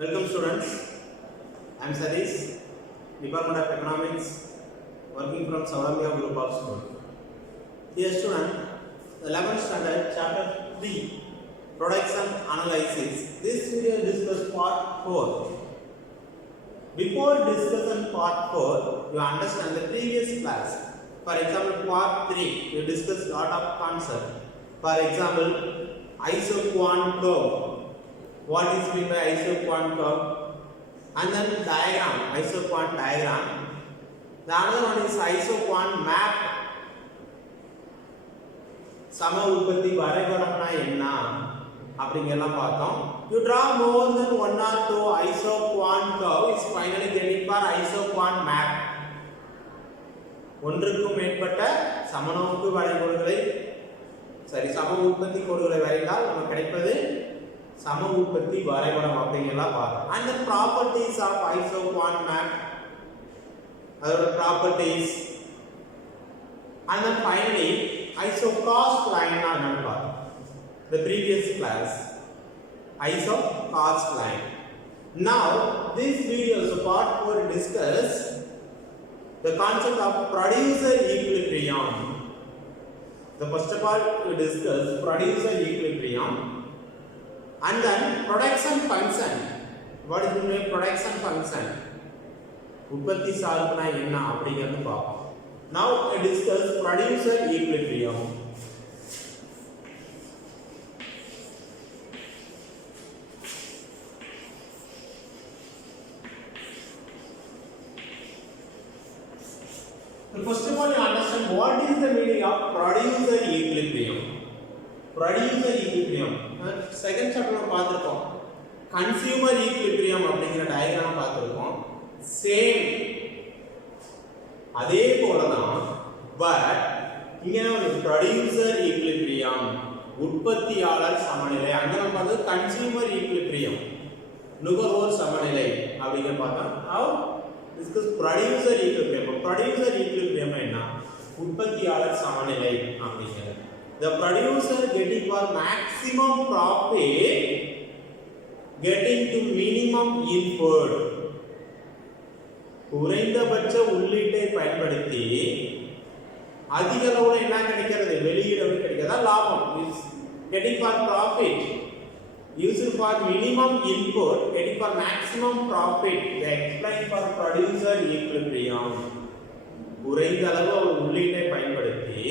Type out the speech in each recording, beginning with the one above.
Welcome students. I am Sadish, Department of Economics, working from Saurabhya Group of School. Dear student, the 11th standard chapter 3, Production Analysis. This video discuss part 4. Before discussion part 4, you understand the previous class. For example, part 3, you discuss lot of concepts. For example, isoquant curve. What is meant by isoquant curve? And then diagram, isoquant diagram. The another one is isoquant map. Sama utpatti varagadamna enna அப்படிங்கெல்லாம் பார்த்தோம். You draw more than one or two isoquant curve is finally getting for isoquant map. ஒன்றுக்கும் மேற்பட்ட சமநோக்கு வளைகோடுகளை சம உற்பத்தி கோடுகளை வரைந்தால் நமக்கு கிடைப்பது சம உற்பத்தி வரைபடம் அப்படிங்கெல்லாம் பார்த்தோம். And the properties of isoquant map, அதோட properties, and then finally isocast line என்னன்னு பார்த்தோம். The previous class, isocast line. Now this video is part 4 discuss the concept of producer equilibrium. The first of all we discuss producer equilibrium and then production function. What is the production function? உற்பத்தி சார்புனா என்ன அப்படிங்கறது பார்ப்போம். Now we discuss producer equilibrium. So first of all, you understand what is the meaning of producer equilibrium. Producer equilibrium. Second chapter में பார்த்திருக்கோம். Consumer equilibrium அப்படிங்கிற diagram பார்த்திருக்கோம். Same. அதே போலதான். But இங்க ஒரு producer equilibrium, உற்பத்தியாளர் சமநிலை. அங்க நம்ம பார்த்தது consumer equilibrium, நுகர்வோர் சமநிலை அப்படிங்க பார்த்தோம். Now discuss producer equilibrium. Producer equilibrium என்ன? உற்பத்தியாளர் சமநிலை அப்படிங்கிறது. The producer getting for maximum profit, getting to minimum input. குறைந்தபட்ச உள்ளீட்டை பயன்படுத்தி அதிக அளவுல என்ன கிடைக்கிறது? வெளியீடு கிடைக்கிறதா லாபம். Is getting for profit, used for minimum input, getting for maximum profit. They explain for producer equilibrium. குறைந்த அளவு உள்ளீட்டை பயன்படுத்தி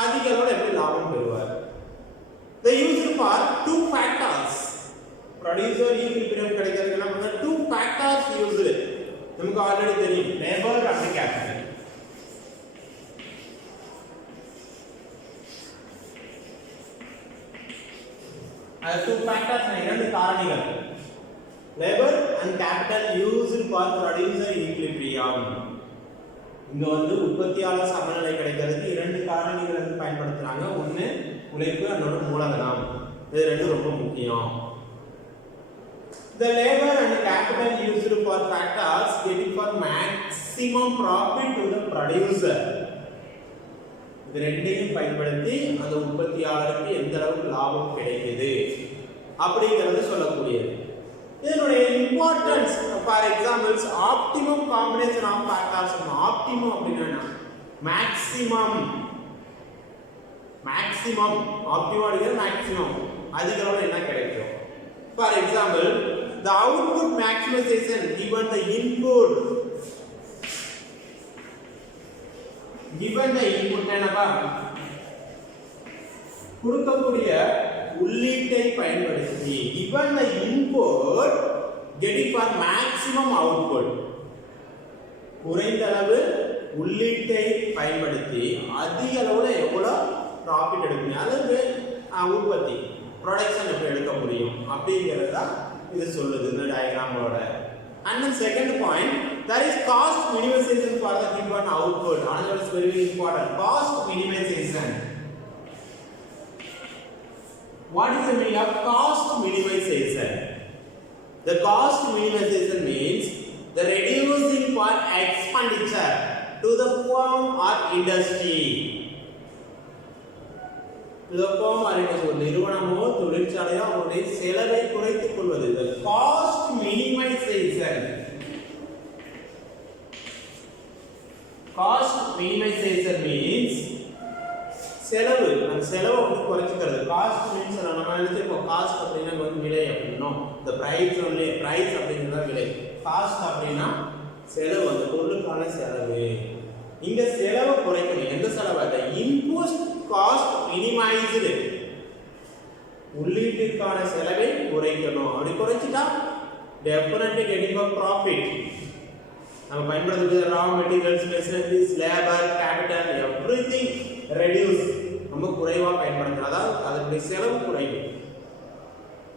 அதிக அளவுல எப்படி லாபம் பெறுவார்? They used for two factors. Producer equilibrium கிடைக்கிறதுக்கு என்ன பண்ணா two factors used. நமக்கு ஆல்ரெடி தெரியும், labor and capital. As two factors இரண்டு காரணிகள், labor and capital used for producer equilibrium. இங்க வந்து உற்பத்தியாளர் சமநிலை கிடைக்கிறதுக்கு இரண்டு காரணிகள் வந்து பயன்படுத்துறாங்க. ஒன்னு உழைப்பு, இன்னொரு மூலதனம். இது ரெண்டும் ரொம்ப முக்கியம். The labor and capital used for factors getting for maximum profit to the producer. இது ரெண்டையும் பயன்படுத்தி அந்த உற்பத்தியாளருக்கு எந்த அளவுக்கு லாபம் கிடைக்குது அப்படிங்கறது சொல்லக்கூடியது. இதனுடைய importance, for examples optimum combination of factors. Optimum அப்படின்னா மேக்ஸிமம், மேக்ஸிமம் ஆப்டிமம் மேக்ஸிமம் அதிக அளவுல என்ன கிடைக்கும். For example the output maximization given the input, given the input என்னப்பா கொடுக்கக்கூடிய உள்ளீட்டை பயன்படுத்தி given the input getting for maximum output, குறைந்த அளவு உள்ளீட்டை பயன்படுத்தி அதிக அளவுல எவ்வளவு ப்ராஃபிட் எடுக்கணும், அதாவது உற்பத்தி ப்ரொடக்ஷன் எப்படி எடுக்க முடியும் அப்படிங்கறத இது சொல்லுது இந்த டயகிராமோட. And then second point, there is cost minimization for the given output. Another is very important, cost minimization. What is the meaning of cost minimization? The cost minimization means the reducing for expenditure to the firm or industry. to the firm or it is ஒரு நிறுவனமோ தொழிற்சாலையோ அவருடைய செலவை குறைத்துக் கொள்வது the cost minimization. Cost minimization means செலவு அந்த செலவை வந்து குறைச்சிக்கிறது. Cost means நம்ம நினைச்சிருப்போம் காஸ்ட் அப்படின்னா வந்து விலை அப்படின்னோம். the price only price அப்படிங்கிறது விலை. காஸ்ட் அப்படின்னா செலவு அந்த பொருளுக்கான செலவு. இங்க செலவை குறைக்கணும். எந்த செலவு? அந்த இன்புட் காஸ்ட் மினிமைஸ்டு. உள்ளீட்டுக்கான செலவை குறைக்கணும். அப்படி குறைச்சிட்டா டெஃபினெட்லி கெட்டிங் a profit. நம்ம பயன்படுத்துகிற raw materials, machineries, labour, capital everything reduce. ரொம்ப குறைவா பயன்படுத்தணும். அதாவது அதனுடைய செலவு குறையும்.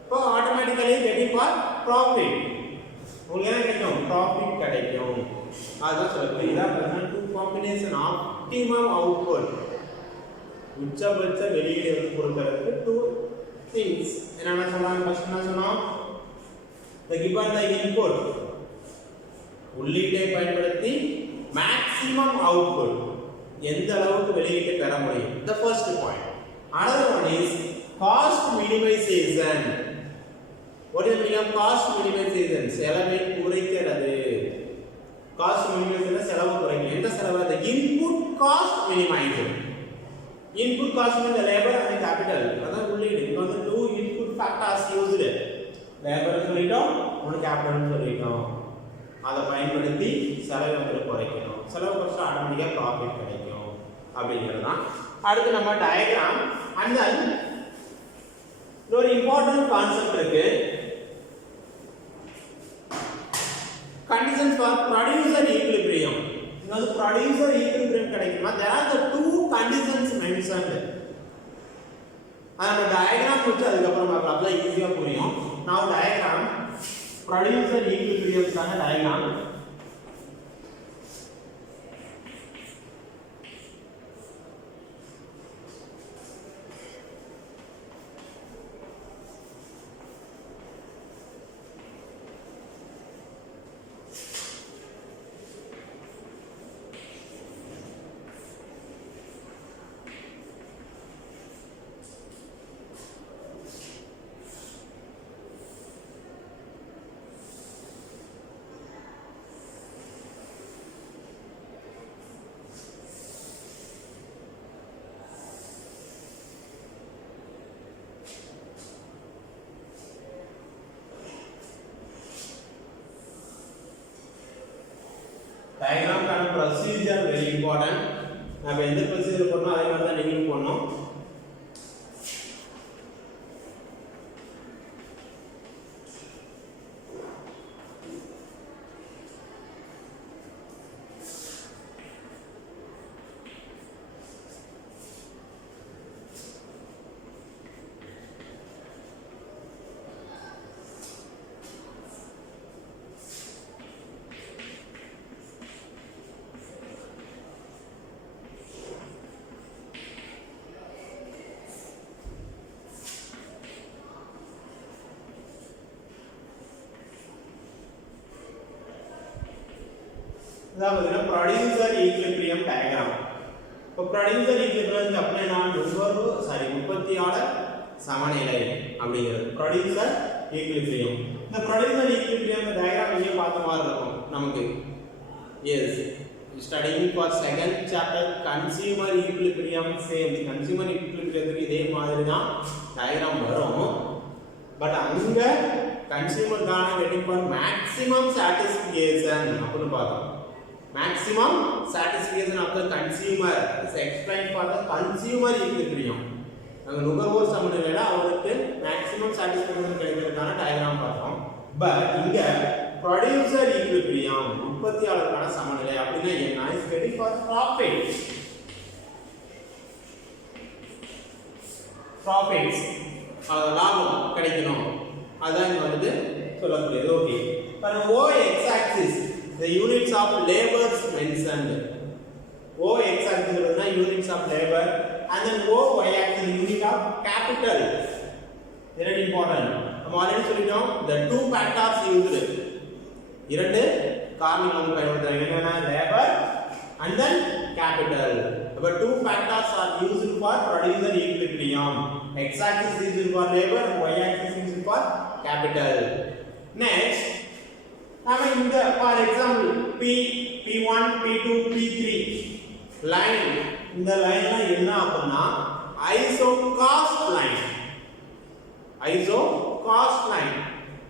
இப்போ ஆட்டோமேட்டிக்கலி கெட்டிங் ஃபார் ப்ராஃபிட். உங்களுக்கு என்ன கிடைக்கும்? ப்ராஃபிட் கிடைக்கும். அதுதான் சொல்லுங்க. இதான் பார்த்தீங்கன்னா டூ காம்பினேஷன் ஆப்டிமம் அவுட்புட். உச்சபட்ச வெளியீடு வந்து கொடுக்கறதுக்கு டூ திங்ஸ் என்னென்ன சொன்னாங்க? ஃபர்ஸ்ட் என்ன சொன்னோம்? the given the input உள்ளீட்டை பயன்படுத்தி மேக்ஸிமம் அவுட்புட் எந்த அளவுக்கு வெளியீட்டை பெற முடியும். the first point. another one is cost minimization. what is the meaning of cost minimization? செலவை குறைக்கிறது. cost minimization செலவு குறைக்கும். எந்த செலவு? the input cost minimization. input cost means the labor and the capital. அதான் உள்ளீடு. இங்க வந்து two input factors used. labor சொல்லிட்டோம், ஒரு capital சொல்லிட்டோம். அதை பயன்படுத்தி செலவை வந்து குறைக்கணும். செலவு குறைச்சா ஆட்டோமேட்டிக்காக ப்ராஃபிட் கிடைக்கும் அப்படிங்கிறது தான். அடுத்து நம்ம டயக்ராம் அண்ட் தென் ஒரு இம்பார்ட்டன்ட் கான்செப்ட் இருக்கு. Conditions for producer equilibrium. இங்க வந்து ப்ரொடியூசர் ஈக்விலிபிரியம் கிடைக்குமா? there are the two conditions mentioned. அந்த டயக்ராம் வச்சு அதுக்கப்புறம் பார்க்கலாம். அப்பதான் ஈஸியா புரியும். now diagram producer equilibrium கான diagram. diagram கான procedure very important. நம்ம எந்த procedure பண்ணோம் அதே மாதிரி தான் நீங்களும் பண்ணணும். அதாவது ப்ரொடியூசர் ஈக்விலிபிரியம் டயக்ராம். இப்போ ப்ரொடியூசர் ஈக்விலிபிரியம் அப்படின்னா உற்பத்தியாளர் சமநிலை அப்படிங்கிறது ப்ரொடியூசர் ஈக்விலிபிரியம். இந்த ப்ரொடியூசர் ஈக்விலிபிரியம் டயக்ராம் இங்கே பார்த்த மாதிரி இருக்கும் நமக்கு. As studying for second chapter consumer equilibrium same. Consumer ஈக்விலிபிரியத்துக்கு இதே மாதிரி தான் டயக்ராம் வரும். பட் அங்க கன்சியூமருக்கான வெயிட்டிங் ஃபார் மேக்ஸிமம் சாட்டிஸ்ஃபிகேஷன் அப்படின்னு பார்த்தோம். maximum satisfaction of the consumer is explained for the consumer equilibrium. அங்க நுகர்வோர் சமநிலையில அவருக்கு மேக்ஸிமம் சாட்டிஸ்ஃபேக்ஷன் கிடைக்கிறதுக்கான டயகிராம் பார்த்தோம். பட் இங்க ப்ரொடியூசர் ஈக்விலிபிரியம் உற்பத்தியாளருக்கான சமநிலை அப்படின்னா என்ன? Is ready for profit. Profits லாபம் கிடைக்கணும். அதான் இங்க வந்து சொல்லக்கூடியது. ஓகே, இப்போ O x axis the units of labors mentioned. O x axis is units of labor and then O y axis unit of capital. Very important. நம்ம already சொல்லிட்டோம் the two factors used. இரண்டு காரணிகள் பயன்படுத்துறாங்க. என்னன்னா labor and then capital. அப்ப two factors are used for producer equilibrium. equilibrium. X axis is used for labor, y axis is used for capital. Next, for example, P1, P2, P3 line. இந்த லைன்ல என்ன ஆகும்னா isocost line. Isocost line.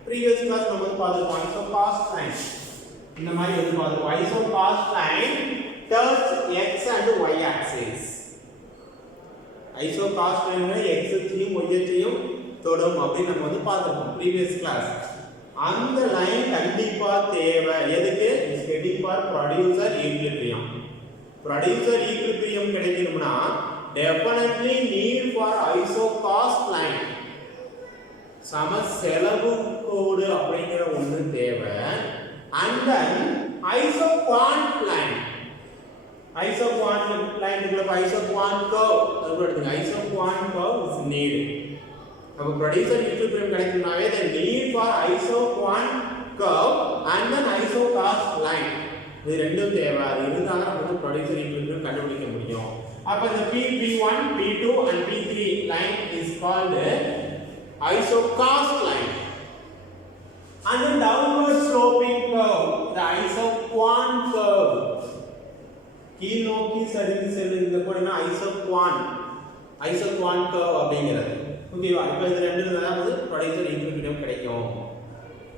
Previous class நம்ம பார்த்தோம் isocost line. இந்த மாதிரி வந்து பார்த்தோம் isocost line touch x and y axis. Isocost line x அச்சையும் y அச்சையும் தொடும் அப்படி நம்ம வந்து பார்த்தோம் previous class. அந்த லைன் கண்டிப்பா தேவை எதுக்கு is heading for producer equilibrium. Producer equilibrium கிடைக்கணும்னா definitely need for isocost line. சம செலவு கோடு அப்படிங்கிற ஒன்று தேவை. And then isoquant line. Isoquant line க்கு isoquant curve அது எடுத்துங்க. Isoquant curve is needed. அப்ப producer equilibrium கிடைக்கணும்னாவே the need for isoquant curve and then isocost line இது ரெண்டும் தேவை. அது இருந்தால நம்ம producer equilibrium கண்டுபிடிக்க முடியும். அப்ப இந்த P1, P2 and P3 line is called isocost line. And the downward sloping curve, the isoquant curve. கீழ் நோக்கி சரிந்து செல்லுகிற கோடுனா isoquant curve அப்படிங்கிறது. ஓகேவா? இப்போ இது ரெண்டு அதாவது producer equilibrium கிடைக்கும்.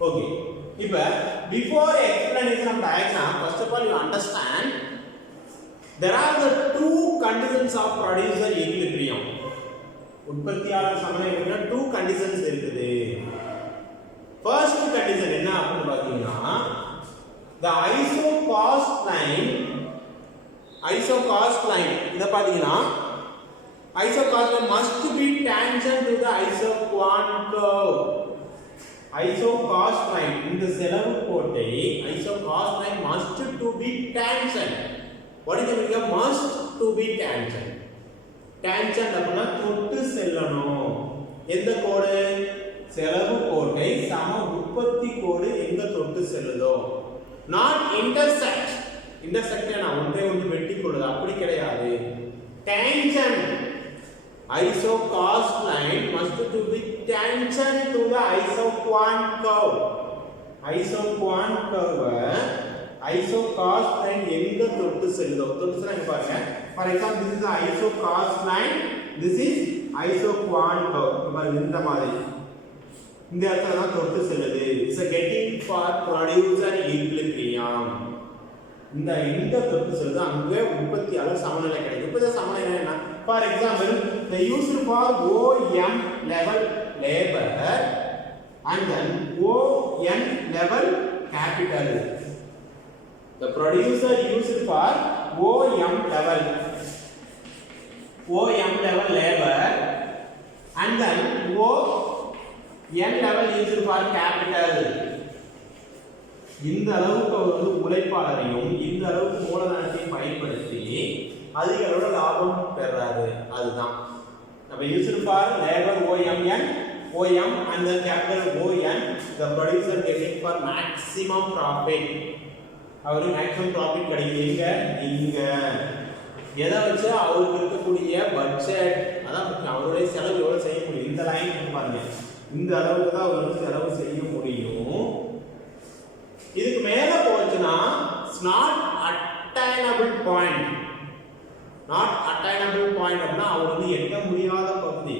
ஓகே. இப்போ before explanation of diagram, first of all you understand there are the two conditions of producer equilibrium. உற்பத்தியாளர் சமநிலையில two conditions இருக்குது. First condition என்ன அப்படின்னு பாத்தீங்கன்னா the isocost line இத பாத்தீங்கன்னா isocost line must be tangent to the isoquant curve. Isocost line இந்த செலவு கோட்டை isocost line must to be tangent. What is the meaning of must to be tangent? Tangent அப்படினா தொட்டு செல்லணும். எந்த கோடு? செலவு கோட்டை சம உற்பத்தி கோடு எங்க தொட்டு செல்லுதோ. Not intersect. Intersect நான் ஒன்றை ஒன்று வெட்டி கொள்ளுது அப்படி கிடையாது. Tangent. Isocost line must to be tangent to the isoquant curve. Isoquant curve isocost line எங்க தொட்டு செல்லுதோ. தொட்டு செல்லுங்க பாருங்க. For example, this is the isocost line. This is isoquant curve. பாருங்க இந்த மாதிரி. இந்த இடத்துல தான் தொட்டு செல்லுது. It's a getting for producer equilibrium. இந்த தொட்டு செல்லுது அங்கே உற்பத்தியாளர் சமநிலை கிடைக்கும். இப்போ இந்த சமநிலை என்ன? For example, the used for OM level labor and then ON level capital. The producer used for OM level labor and then ON level used for capital. இந்த அளவுக்கு வந்து உழைப்பாளரையும் இந்த அளவுக்கு மூலதனத்தையும் பயன்படுத்தி அதிக அளவுல லாபம் பெறாரு. அதுதான் நம்ம used for labor OM and then capital ON, the producer getting for maximum profit. அவருக்கு மேக்ஸிமம் ப்ராஃபிட் கிடைக்கும் இங்க எதை வச்சு அவருக்கு இருக்கக்கூடிய பட்ஜெட் அதான் அவருடைய செலவு எவ்வளவு செய்ய முடியும். இந்த லைன் பாருங்க இந்த அளவுக்கு தான் அவருக்கு செலவு செய்ய முடியும். இதுக்கு மேல போச்சுன்னா it's not attainable point. Not attainable point அப்படின்னா அவர் வந்து எட்ட முடியாத பகுதி.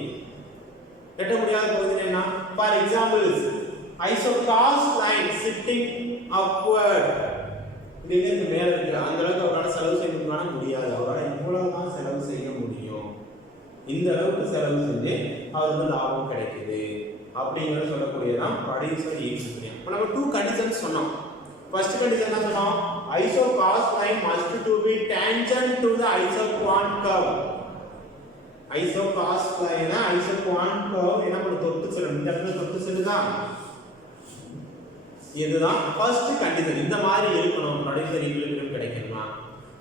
எட்ட முடியாத பகுதி என்ன? For example isocost line sitting upward. இதுக்கு மேல இருக்கு அந்த அளவுக்கு அவரால் செலவு செய்ய முடியாது. அவரால் இவ்வளவு தான் செலவு செய்ய முடியும். இந்த அளவுக்கு செலவு செஞ்சு அவருக்கு லாபம் கிடைக்குது அப்படிங்கறத சொல்லக்கூடியதான் producer equilibrium. இப்போ நம்ம two conditions சொன்னோம். First condition என்ன சொன்னோம்? Isocost line must to be tangent to the isoquant curve. Isocost line isoquant curve என்ன பண்ண தொட்டு செல்லும். இந்த இடத்துல தொட்டு செல்லுதா? இதுதான் first condition. இந்த மாதிரி இருக்கணும் producer equilibrium கிடைக்கணுமா.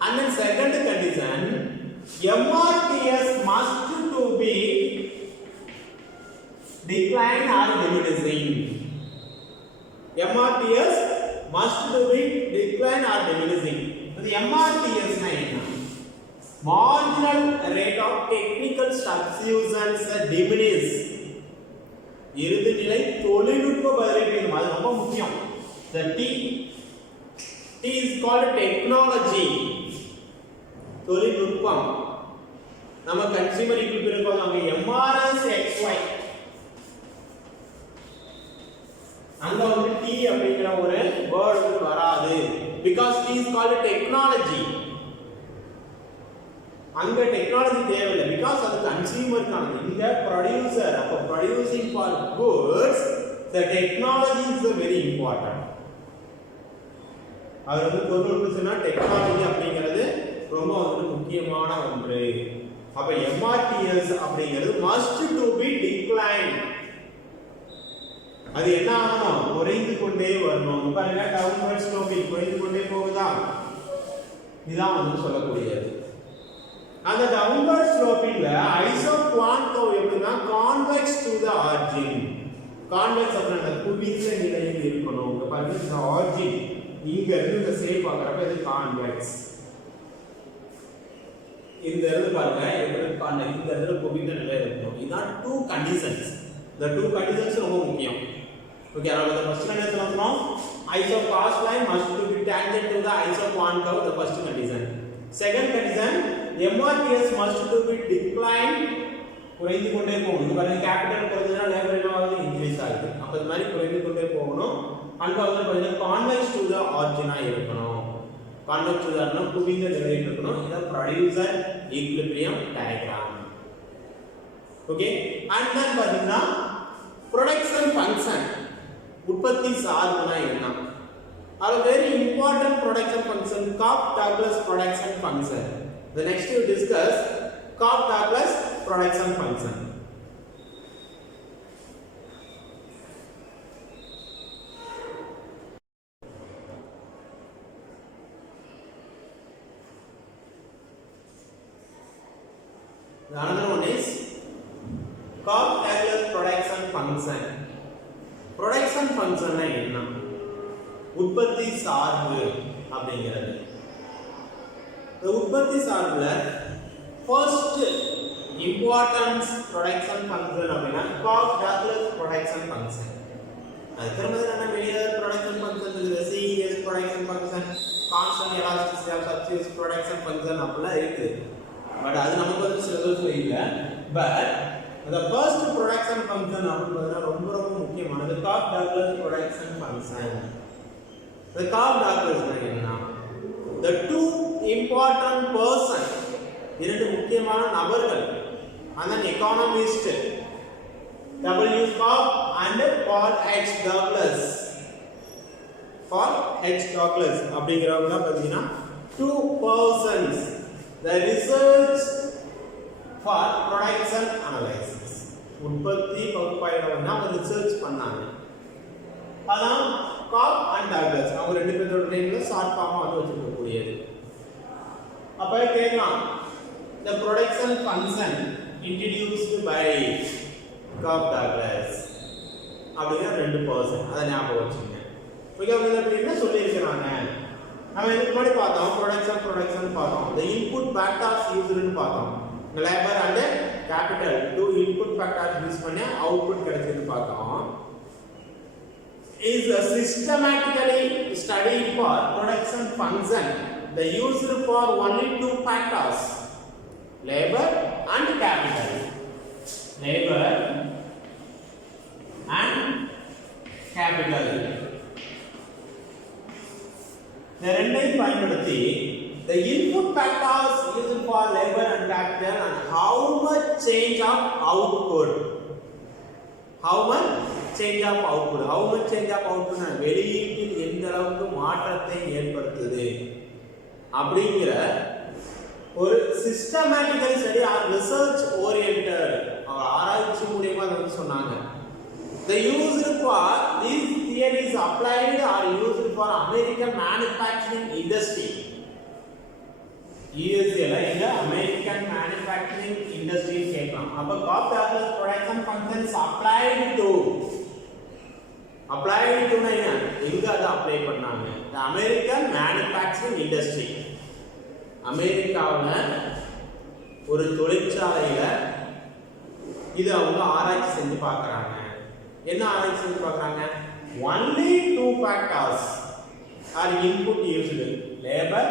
And then second condition, MRTS must to be decline or diminishing. MRTS must to be decline or diminishing. The MRTS na enna? marginal rate of technical substitutions diminish. இறுதிநிலை தொழில்நுட்ப பதிலீடு அது ரொம்ப முக்கியம். The T is called technology. தொழில்நுட்பம். நம்ம consumer equity இருப்பாங்க MRS XY. அங்க வந்து T அப்படிங்கிற ஒரு வேர்ட் வராது. Because T is called technology. அங்க டெக்னாலஜி தேவையில்லை பிகாஸ் அது கன்சியூமருக்கானது. இங்க ப்ரொடியூசர் அப்ப producing for goods the technology is very important. அது வந்து தொழில்நுட்பம்னா டெக்னாலஜி அப்படிங்கிறது ரொம்ப வந்து முக்கியமான ஒன்று. அப்ப MRTS அப்படிங்கிறது must to be declined. அது என்ன ஆகணும் குறைந்து கொண்டே வரணும். பாருங்க டவுன்வர்ட் ஸ்லோப்பிங் குறைந்து கொண்டே போகுதா இதான் வந்து சொல்லக்கூடியது. அந்த டவுன்வர்ட் ஸ்லோப்பிங்ல ஐசோகுவான்ட் கர்வ் எப்படின்னா convex to the origin. Convex அப்படினா குவிந்த நிலையில் இருக்கணும். இங்க பாருங்க இந்த ஆரிஜின் இங்க இருந்து இந்த ஷேப் பார்க்கறப்ப இது கான்வெக்ஸ். இந்த இருந்து பாருங்க எப்படி கான்வெக்ஸ் இந்த இடத்துல குவிந்த நிலையில் இருக்கணும். இதான் டூ கண்டிஷன்ஸ். இந்த டூ கண்டிஷன்ஸ் ரொம்ப முக்கியம். ஓகே அதனால the first condition சொல்றோம் isocos line must to be tangent to the isoquant curve, the first condition. Second condition MRTS must to be declined குறைந்து கொண்டே போகணும். பாருங்க கேபிட்டல் குறைஞ்சா லேபர் என்ன ஆகுது இன்க்ரீஸ் ஆகுது. அப்ப இந்த மாதிரி குறைந்து கொண்டே போகணும். அங்க வந்து பாத்தீங்கன்னா கான்வெக்ஸ் டு தி ஆரிஜினா இருக்கணும். கான்வெக்ஸ் டு தி குவிந்த நிலையில் இருக்கணும். இது producer equilibrium diagram. Okay and then பாத்தீங்கன்னா production function உற்பத்தி சார்புனா என்ன? A very important production function Cobb-Douglas production function. The next we discuss Cobb-Douglas production function. The another one is Cobb-Douglas production function. Production function என்ன? உற்பத்தி சார்பு அப்படிங்கிறது. இந்த உற்பத்தி சார்புல first important production function அப்படினா Cobb-Douglas production function. அதுக்கு முதல்ல நம்ம வெளிய production function இருக்குது. CES production function, constant elasticity of substitutes production function அப்படிலாம் இருக்கு. பட் அது நமக்கு வந்து சிலபஸ்ல இல்ல. But the first production function அப்படினா ரொம்ப ரொம்ப முக்கியமானது Cobb-Douglas production function. The Cobb-Douglas என்ன? The two important person இரண்டு முக்கியமான நபர்கள் and an economist W. Cobb and Paul H. Douglas. Paul H. Douglas அப்படிங்கறவங்க பாத்தீங்கன்னா two persons the research for production analysis. உற்பத்தி பகுப்பாய்வுனா அவங்க ரிசர்ச் பண்ணாங்க. அதான் Cobb and Douglas அவங்க ரெண்டு பேரோட நேம்ல ஷார்ட் ஃபார்மா வந்து வச்சிருக்க கூடியது. அப்ப கேக்கலாம் the production function introduced by Cobb-Douglas அப்படிங்க ரெண்டு பர்சன் அத ஞாபகம் வச்சுங்க. ஓகே அவங்க என்ன சொல்லி இருக்காங்க? நம்ம இதுக்கு முன்னாடி பார்த்தோம் production பார்த்தோம். the input factors used னு பார்த்தோம். labor and capital two input factors use பண்ணி அவுட்புட் கிடைச்சது பார்த்தோம். is systematically studied for production function the used for only two factors labor and capital. Labor and capital இந்த ரெண்டையும் பயன்படுத்தி the input factors used for labor and capital and how much change of output வெளியீட்டில் எந்த அளவுக்கு மாற்றத்தை ஏற்படுத்துது அப்படிங்கிற ஒரு systematical study R research oriented ஆராய்ச்சி மூலமா வந்து சொன்னாங்க. the used for these theories applied are used for American manufacturing industry. USA ல இந்த American manufacturing industry கேட்கலாம். அப்ப Cobb-Douglas production functions applied to என்ன எங்க அத அப்ளை பண்ணாங்க? the American manufacturing industry. அமெரிக்காவுல ஒரு தொழிற்சாலையில இது அவங்க ஆராய்ச்சி செஞ்சு பார்க்கறாங்க. என்ன ஆராய்ச்சி செஞ்சு பார்க்கறாங்க? only two factors are input used, labor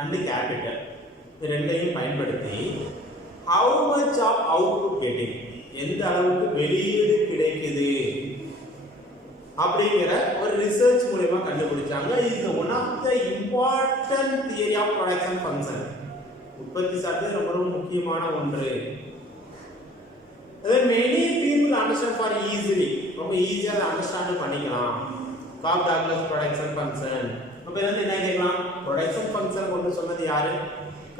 and capital. இது ரெண்டையும் பயன்படுத்தி how much of output getting, எந்த அளவுக்கு வெளியீடு கிடைக்குது அப்படிங்கிற ஒரு ரிசர்ச் மூலமா கண்டுபிடிச்சாங்க. இது one of the important theory of production function. உற்பத்தி சார்ந்து ரொம்ப ரொம்ப முக்கியமான ஒன்று. Then many people understand for easily, ரொம்ப ஈஸியா அண்டர்ஸ்டாண்ட் பண்ணிக்கலாம். Cobb Douglas production function. அப்ப வந்து என்ன கேட்கலாம்? ப்ரொடக்ஷன் ஃபங்க்ஷன் கொண்டு சொன்னது யாரு?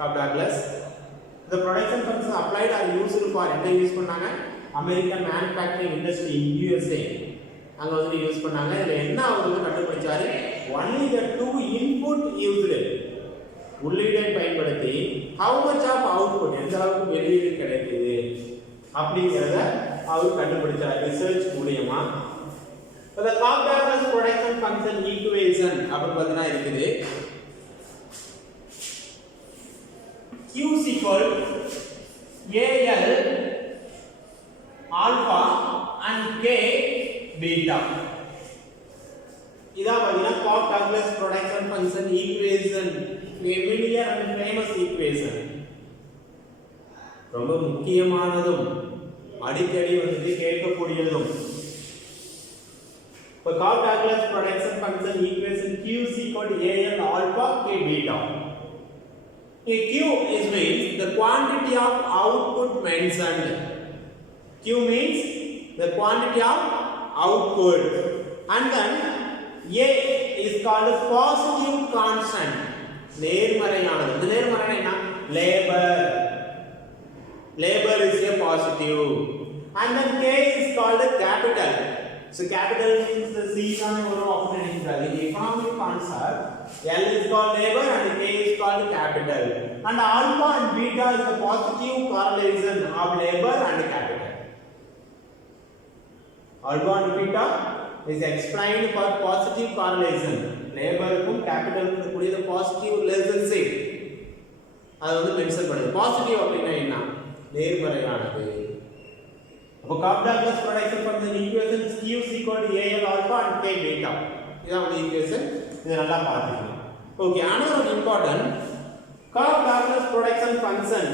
Cobb Douglas. The production function applied are used for என்ன யூஸ் பண்ணாங்க? American manufacturing industry in USA. அங்க வந்து யூஸ் பண்ணாங்க. இதுல என்ன அவங்க கண்டுபிடிச்சாரு? only the two input used, உள்ளீடை பயன்படுத்தி how much of output, எந்த அளவுக்கு வெளியீடு கிடைக்குது அப்படிங்கறத அவர் கண்டுபிடிச்சார் ரிசர்ச் மூலமா. the Cobb-Douglas production function equation அப்படி பார்த்தா இருக்குது. Q is equal AL alpha and K beta. இதான் பாத்தீங்கன்னா Cobb-Douglas production function equation, familiar and famous equation. ரொம்ப முக்கியமானதும் அடிக்கடி வந்து கேட்கக்கூடியதும். இப்போ Cobb-Douglas production function equation Q is equal to AL alpha K beta. A Q is means the quantity of output mentioned. Q means the quantity of output, and then A is called a positive constant. நேர்மறையானது. இந்த நேர்மறை என்ன? labor is a positive, and then K is called a capital. So capital means the C is on or often in the economic concept. L is called labor and K is called capital, and alpha and beta is the positive correlation of labor and capital. Alpha and beta is explained for positive correlation. Labor க்கும் capital க்கும் கூடிய the positive relationship அது வந்து mention பண்ணுது. Positive அப்படினா என்ன? நேர்மறையானது. அப்ப Cobb-Douglas production function equation Q is equal to AL alpha and K beta. இதான் வந்து ஈக்குவேஷன். இத நல்லா பாத்துக்கணும். Okay, another important Cobb-Douglas production function.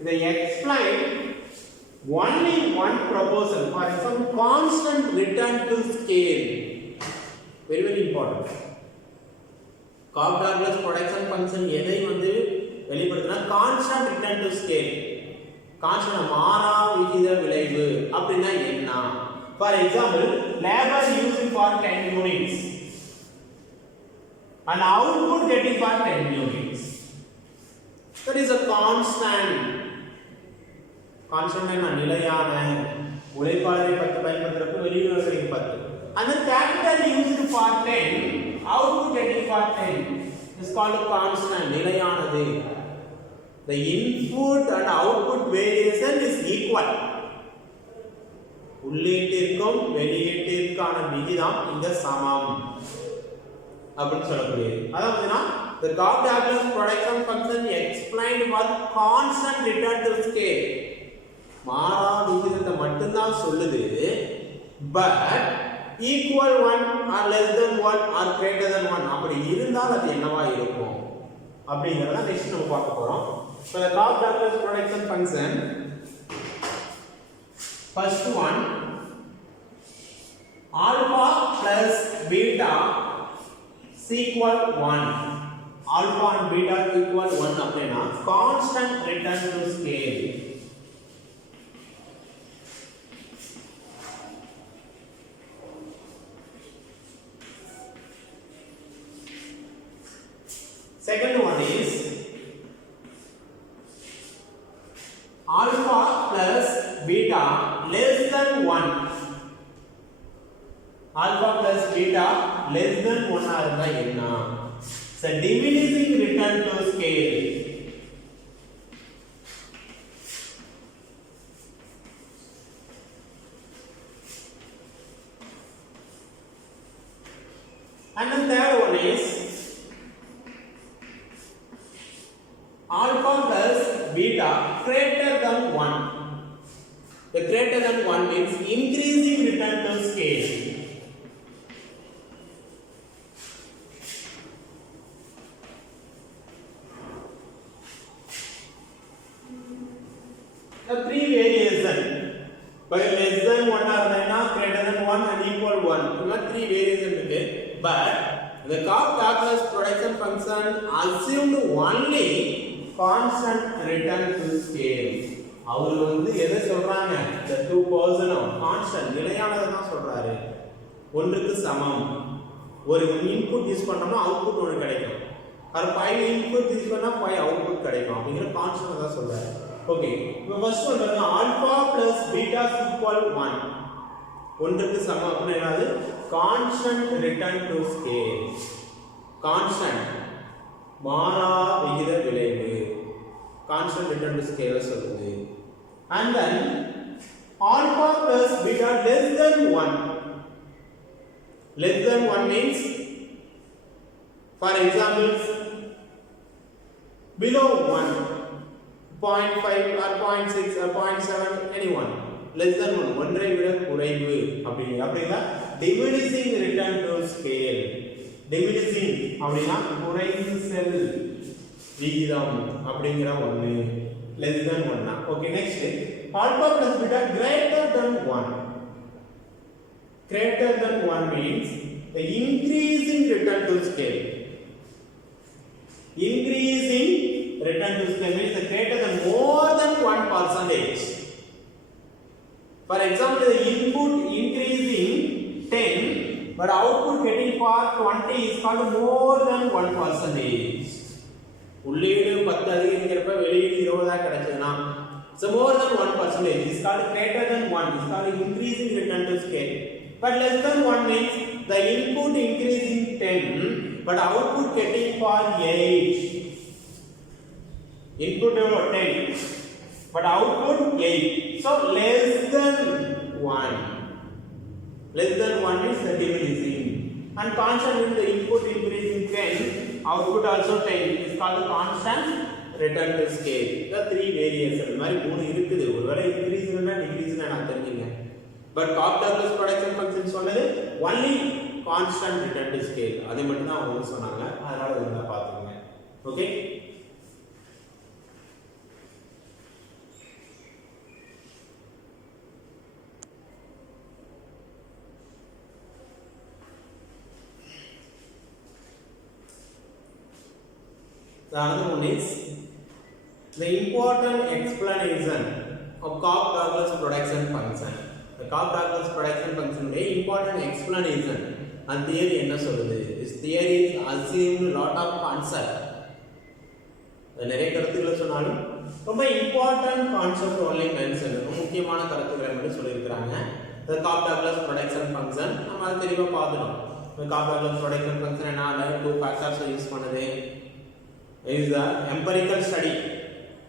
இதை explain only one proposal, for example constant return to scale. Very very important. Cobb-Douglas production function எதை வந்து வெளிப்படுத்துனா constant return to scale. Constant மாறா விகித விளைவு அப்படினா என்ன? For example, labor used for 10 units and output getting for 10 units. That is a constant. Constant என்ன? நிலையான. உழைப்பாளரை 10 பயன்படுத்துறப்ப வெளியீடு வருகிறது 10. And the capital used for 10, output getting for 10 is called a constant. நிலையானது. The input and output variation is equal. உள்ளீட்டிற்கும் வெளியீட்டிற்கான விகிதம் இங்க சமம் அப்படின்னு சொல்லக்கூடியது. அதாவதுனா the Cobb-Douglas production function explained for constant return to scale. மாறா விகிதத்தை மட்டும் தான் சொல்லுது. But equal 1 or less than 1 or greater than 1 அப்படி இருந்தால் அது என்னவா இருக்கும் அப்படிங்கறத நெக்ஸ்ட் நம்ம பார்க்க போறோம். So the Cobb-Douglas production function, first one, alpha plus beta is equal 1. Alpha and beta equal 1 அப்படினா constant return to scale. Second one is alpha plus beta less than 1. Alpha plus beta less than 1 இருந்தா என்ன? So diminishing return to scale. And the third one is alpha plus beta greater The greater than 1 means increasing return to scale. The three variation by less than 1 or greater than 1 and equal 1. There three variation இருக்கு. But the Cobb-Douglas production function assumed only constant return to scale. அவர் வந்து எதை சொல்றாங்க? The 2% constant நிலையானது தான் சொல்றாரு. ஒன்றுக்கு சமம். ஒரு இன்புட் யூஸ் பண்ணோம்னா அவுட்புட் ஒன்று கிடைக்கும். அது 5 இன்புட் யூஸ் பண்ணா 5 அவுட்புட் கிடைக்கும். அப்படிங்கிற கான்ஸ்டன்ட் தான் சொல்றாரு. ஓகே. இப்போ ஃபர்ஸ்ட் ஒன் பாருங்க ஆல்பா பிளஸ் பீட்டா ஈக்குவல் 1. ஒன்றுக்கு சமம் அப்படினா என்னது? Constant return to scale. Constant மாறா விகித விளைவு. கான்ஸ்டன்ட் ரிட்டர்ன் டு ஸ்கேல் சொல்லுது. And then alpha plus beta less than 1. Less than 1 means, for example, below 1, 0.5 or 0.6 or 0.7, anyone. Less than 1, ஒன்றை விட குறைவு அப்படினா diminishing return to scale. Diminishing அப்படினா குறைந்து செல் விகிதம் அப்படிங்கிற ஒன்று. Less than 1 na. Okay, next alpha plus beta greater than 1. Greater than 1 means the increasing return to scale. Increasing return to scale means the greater than more than 1%. For example, the input increasing 10 but output getting for 20 is called more than 1%. உள்ளீடு 10 அதிகரிக்கிறப்ப வெளியீடு 20 கிடைச்சதுனா so more than 1% is called greater than 1 is called increasing return to scale. But less than 1 means the input increasing 10 but output getting for 8. Input 10 but output 8. So less than 1. Less than 1 is the diminishing. And constant in the input increasing 10, output also 10. It is called the constant return to scale. The three variations. இந்த மாதிரி மூணு இருக்குது. ஒருவேளை increase இல்லனா decrease நான் தெரிஞ்சுங்க. But Cobb-Douglas production function சொன்னது only constant return to scale. அதை மட்டும் தான் அவங்க சொன்னாங்க. அதனால இத பாத்துங்க. Okay? The other one is the important explanation of Cobb-Douglas production function. The Cobb-Douglas production function is important explanation. And theory என்ன சொல்லுது? This theory is assumed lot of concept. நிறைய கருத்துக்களை சொன்னாலும் ரொம்ப important concept only mentioned. முக்கியமான கருத்துக்களை மட்டும் சொல்லியிருக்காங்க. The Cobb-Douglas production function நம்ம அது தெளிவா பார்த்துட்டோம். The Cobb-Douglas production function என்ன? Two factors யூஸ் பண்ணுது. Is the empirical study,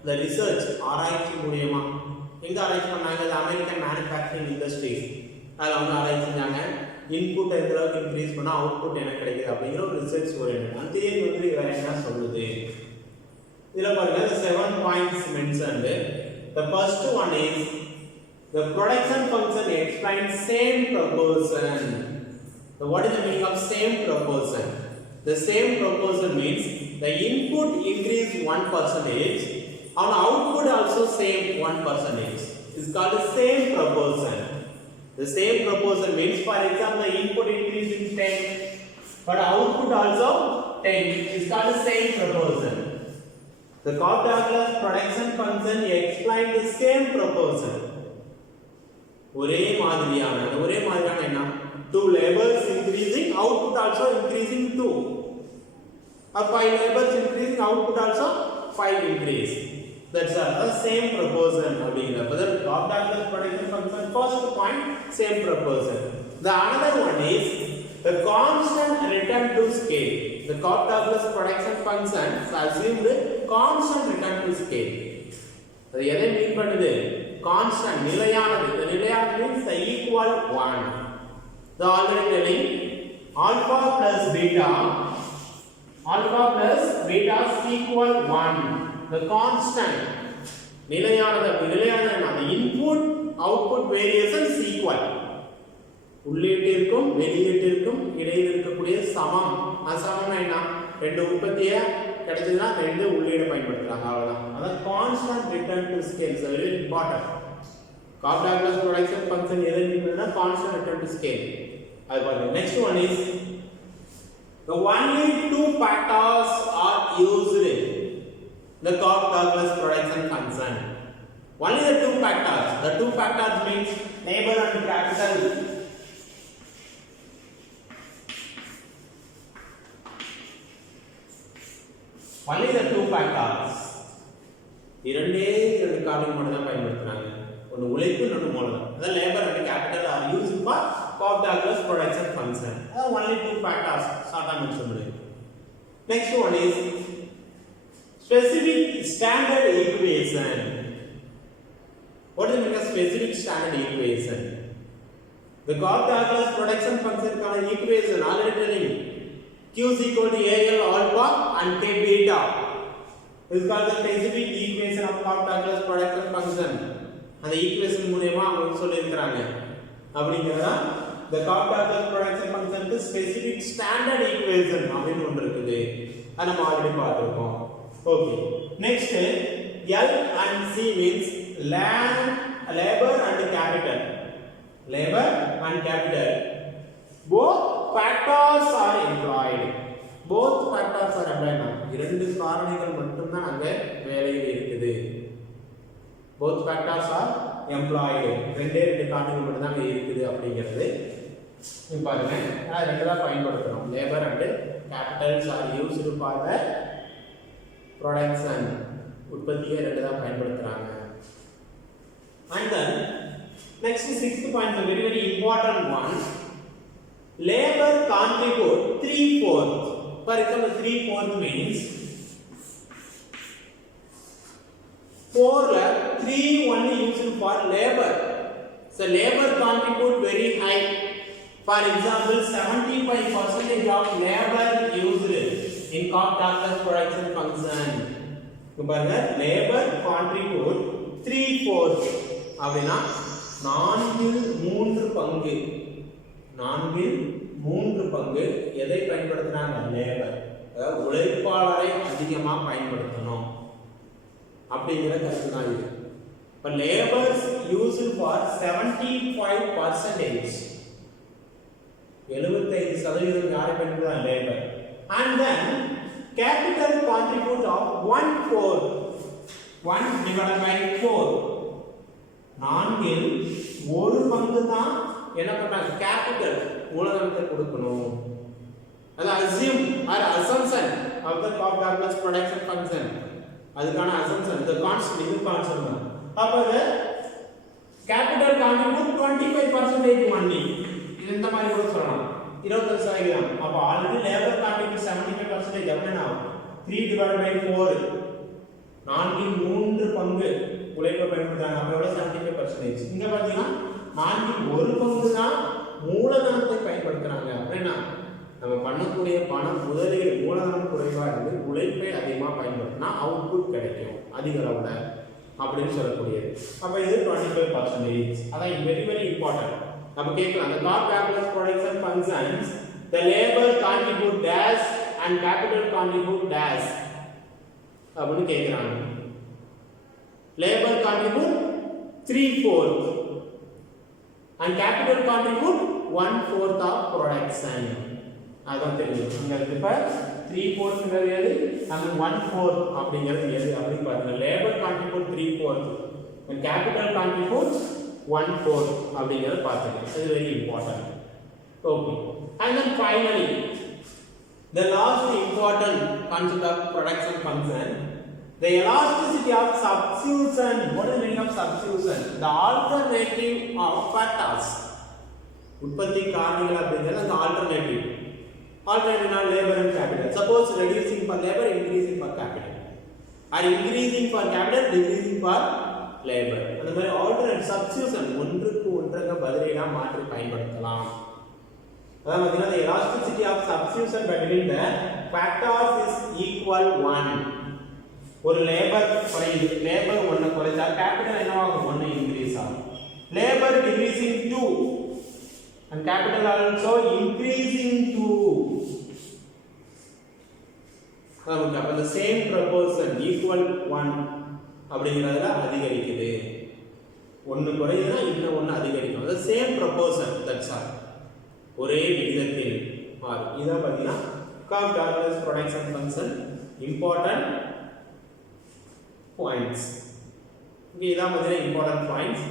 the research ஆராய்ச்சி மூலமா எங்க ஆராய்ச்சி பண்ணாங்க? the American manufacturing industries அதுல வந்து ஆராய்ச்சி செஞ்சாங்க. இன்புட் எந்த அளவுக்கு இன்க்ரீஸ் பண்ணா அவுட்புட் என்ன கிடைக்குது அப்படிங்கிற ஒரு ரிசர்ச் ஓரியன்டட். அந்த தியரி வந்து என்ன சொல்லுது? இதுல பாருங்க the 7 points mentioned. The first one is the production function explains same proportion. So what is the meaning of same proportion? The same proportion means the input increase 1% and output also same 1%. It's called the same proportion. The same proportion means, for example, the input increase in 10 but output also 10. It's called the same proportion. The Cobb-Douglas production function explains the same proportion. ஒரே மாதிரியான என்ன? 2 labors increasing, output also increasing 2. Or 5 labors increasing, output also 5 increase. That's the same proportion. The Cobb-Douglas production function first point same proportion. The another one is the constant return to scale. The Cobb-Douglas production function assumed constant return to scale. அது எதை மீன் பண்ணுது? Constant நிலையானது. The நிலையானது means the equal 1. The already telling alpha plus beta is equal 1. The constant நிலையானது the input output variation is equal. உள்ளீட்டிற்கும் வெளியீட்டிற்கும் இடையில் இருக்கக்கூடிய சமம். அது சமம்னா என்ன? ரெண்டு உற்பத்தியை கிடைச்சதுன்னா ரெண்டு உள்ளீடு பயன்படுத்துறாங்க, அவ்வளவுதான். அதான் constant return to scale is very important. Cobb Douglas production function எதை மீன்ஸ்னா கான்ஸ்டன்ட் ரிட்டர்ன் டு ஸ்கேல். அது பாருங்க. Next one is the only two factors are used in the Cobb-Douglas production function. Only the two factors. The two factors means labor and capital. Only the two factors. இரண்டு காரணங்கள் மட்டும் தான் பயன்படுத்துறாங்க. ஒன்னு உழைப்பு இன்னொன்னு மூலதனம். அத labor and capital are used for Cobb-Douglas production function. Only two factors short mention பண்ணிருக்கேன். Next one is specific standard equation. What is the specific standard equation? The Cobb-Douglas production function கான equation already telling Q is equal to AL alpha and K beta. This is called the specific equation of Cobb-Douglas production function. அந்த equation மூலமா அவங்க சொல்லி இருக்காங்க. அப்படிங்கறத the Cobb-Douglas production function க்கு specific standard equation அப்படினு ஒன்று இருக்குது. அத நம்ம ஆல்ரெடி பார்த்திருக்கோம். Okay. Next L and C means land, labor and capital. Labor and capital. Both factors are employed. Both factors are employed. இரண்டு காரணிகள் மட்டும் தான் அங்க வேலையில் இருக்குது. Both factors are employed. ரெண்டு காரணிகள் மட்டும் தான் அங்க இருக்குது அப்படிங்கிறது நீங்க பாருங்க. நான் ரெண்டு தான் பயன்படுத்துறோம். Labor and capitals are used for the production. உற்பத்தியை ரெண்டு தான் பயன்படுத்துறாங்க. And then next sixth point is a very very important one. Labor contribute 3/4. For example, 3/4 means 4 la 3 only used for labor. So labor contribute very high. For example, 75% of labor used in Cobb-Douglas production function. பாருங்க, labor contribute 3/4 அப்படினா 4/3 பங்கு. 4/3 பங்கு எதை பயன்படுத்துறாங்க? Labour. அதாவது உழைப்பாளரை அதிகமா பயன்படுத்தணும் அப்படிங்கிற கருத்து தான் இது. இப்ப லேபர்ஸ் யூஸ்டு ஃபார் 75%. 75% யாரை பயன்படுத்துறாங்க? Labour. And then capital contribute of 1/4. 1 divided by 4. 4/1 பங்கு தான் என்ன பண்றாங்க? கேபிட்டல் மூலதனத்தை கொடுக்கணும். அது assume or assumption of the Cobb-Douglas production function. அதுக்கான assumption the constant இது constant தான். அப்ப capital contribute 25% only. இது இந்த மாதிரி கூட சொல்லலாம். 25%. அப்ப ஆல்ரெடி labor contribute 75% அப்படினா 3 divided by 4. 4/3 பங்கு உழைப்பை பயன்படுத்துறாங்க. அப்ப எவ்வளவு? 75%. இங்க பாத்தீங்கன்னா 4/1 பங்கு தான் மூலதனத்தை பயன்படுத்துறாங்க. அப்படின்னா நம்ம பண்ணக்கூடிய பணம் முதலீடு மூலதனம் குறைவா இருந்து உழைப்பை அதிகமா பயன்படுத்தினா அவுட்புட் கிடைக்கும் அதிக அளவுல அப்படின்னு சொல்லக்கூடியது. அப்ப இது 25%. அதான் வெரி வெரி இம்பார்ட்டன்ட். நம்ம கேட்கலாம், the Cobb-Douglas production functions the labor contribute dash and capital contribute dash அப்படின்னு கேக்குறாங்க. labor contribute 3/4 and capital contribute 1/4 of production. அதான் தெரியும். இங்க இப்ப 3/4ங்கிறது எது? and 1/4 அப்படிங்கிறது எது அப்படி பாருங்க. labor contribute 3/4 and capital contribute 1/4 அப்படிங்கிறது பாத்துங்க. இது very important. Okay. And then finally the last important concept of production function, the elasticity of substitution. What is the meaning of substitution? The alternative of factors. உற்பத்தி காரணிகள் அப்படிங்கிறது அந்த alternative. Alternative are labor and capital. Suppose reducing for labor, increasing for capital, or increasing for capital, decreasing for labor. அந்த மாதிரி alternate substitution ஒன்றுக்கு ஒன்றாக பதிலீடா மாற்றி பயன்படுத்தலாம். அதாவது பாத்தீங்கன்னா the elasticity of substitution between the factors is equal 1. ஒரு labour குறையுது, லேபர் 1 குறைச்சா கேபிட்டல் என்னவாகும்? 1 இன்க்ரீஸ் ஆகும். decreasing to, and capital also increasing to. அப்ப the same proportion equal 1 அப்படிங்கறதுல அதிகரிக்குது. ஒன்னு குறையுதுனா இன்னும் ஒன்னு அதிகரிக்கும். the same proportion, that's all. ஒரே விகிதத்தில் மாறும். இத பத்தினா Cobb-Douglas production function important points. Okay, இத பத்தின important points.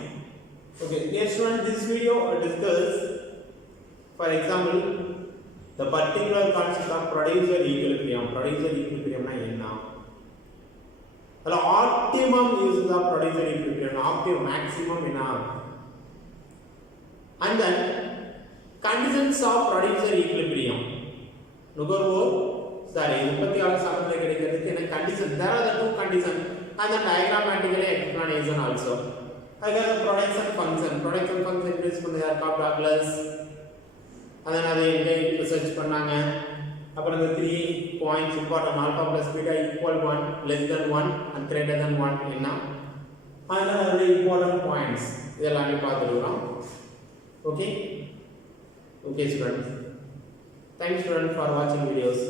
Okay, next one, this video discuss, for example, the particular concept of producer equilibrium. Producer equilibrium na enna? The optimum uses of producer equilibrium, optimum maximum enna? And then conditions of producer equilibrium. நுகர்வோர் sorry உற்பத்தியாளர் சமநிலை கிடைக்கிறதுக்கு என்ன condition? There are the two conditions and the diagrammatically explanation also. Again, the production function use பண்ணது யார்? Cobb-Douglas. அதனால அதை எங்க ரிசர்ச் பண்ணாங்க. அப்புறம் இந்த 3 points important, alpha plus beta equal 1 less than 1 and greater than 1 என்ன, அதனால அது இம்பார்ட்டன்ட் பாயிண்ட்ஸ் இதெல்லாம் பார்த்துருக்கோம். Okay students, thanks student for வாட்சிங் வீடியோஸ்.